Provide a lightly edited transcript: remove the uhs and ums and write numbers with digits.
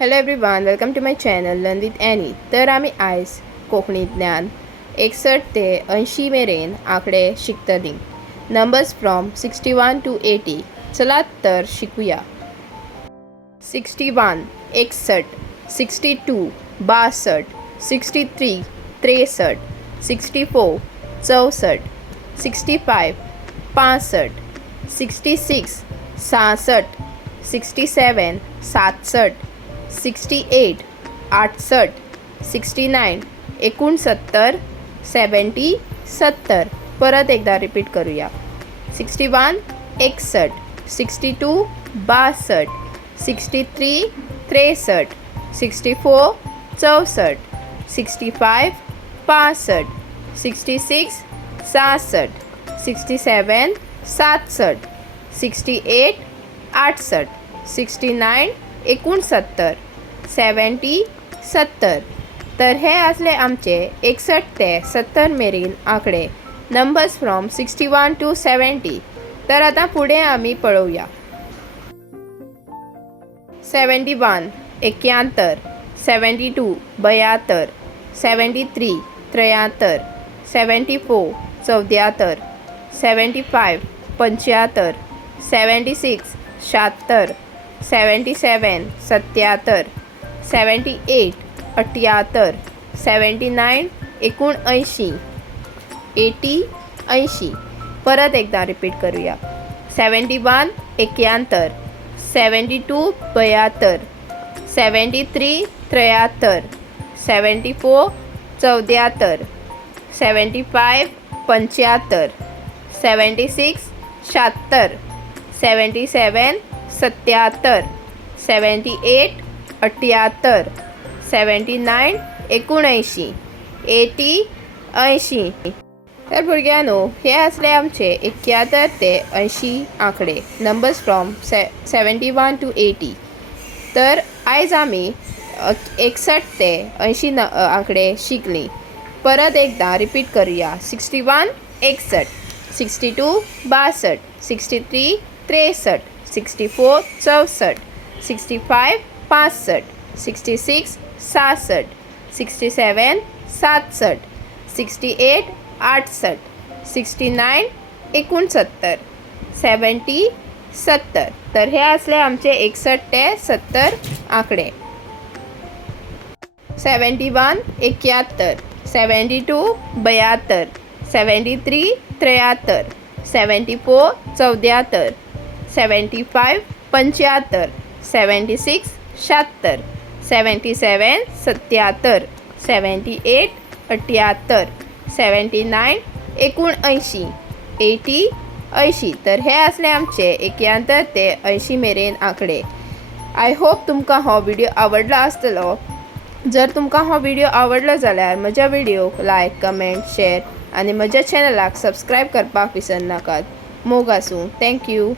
Hello everyone, welcome to my channel learn with Annie. तर आम्ही आयज कोंकणी ज्ञान 61 ते 80 मेरेन आंकडे शिकतली. Numbers from 61 to 80. चला तर शिकूया. 61 61, 62 62, 63 63, 64 64, 65 65, 66 66, 67 67, 68 68, 69 69, 70 70. परत एकदा रिपीट करूया. 61 61, 62 62, 63 63, 64 64, 65 65, 66 66, 67 67, 68 68, 69 69, 70 70. तर हे असले आमचे 61 ते 70 मेरेन आंकडे नंबर्स फ्रॉम 61 to 70. तर आता पुढे आम्ही पळवूया. 71 71, 72 72, 73 73, 74 74, 75 75, 76 76, 77 77, 78 78, 79 79, 80 80. परत एकदा रिपीट करूया. 71 71, 72 72, 73 73, 74 74, 75 75, 76 76, 77 77, 78 78, 79 79, 80 80. तर भुरग्यांनो, हे असले आमचे 71 ते 80 आंकडे नंबर्स फ्रॉम 71 to 80. तर आयज आम्ही 61 ते 80 आंकडे शिकली. परत एकदा रिपीट करूया. 61 61, 62 62, 63 63, 64 64, 65 65, 66 66, 67 67, 68 68, 69 69, 70 70. तर हे असले आमचे 61 ते 70 आंकडे. 71 71, 72 72, 73 73, 74 74, 75 75, 76 76, 77 77, 78 78, 79 79, 80 80. तर हे असले आमचे 71 ते 80 मेरेन आंकडे. आय होप तुमकां हो व्हिडिओ आवडलो आसतलो. जर तुमकां हो व्हिडिओ आवडलो जाल्यार म्हज्या व्हिडिओक लायक कमेंट शेअर आनी म्हज्या चॅनलाक सबस्क्रायब करपाक विसरनाकात. मोग आसूं. थँक्यू.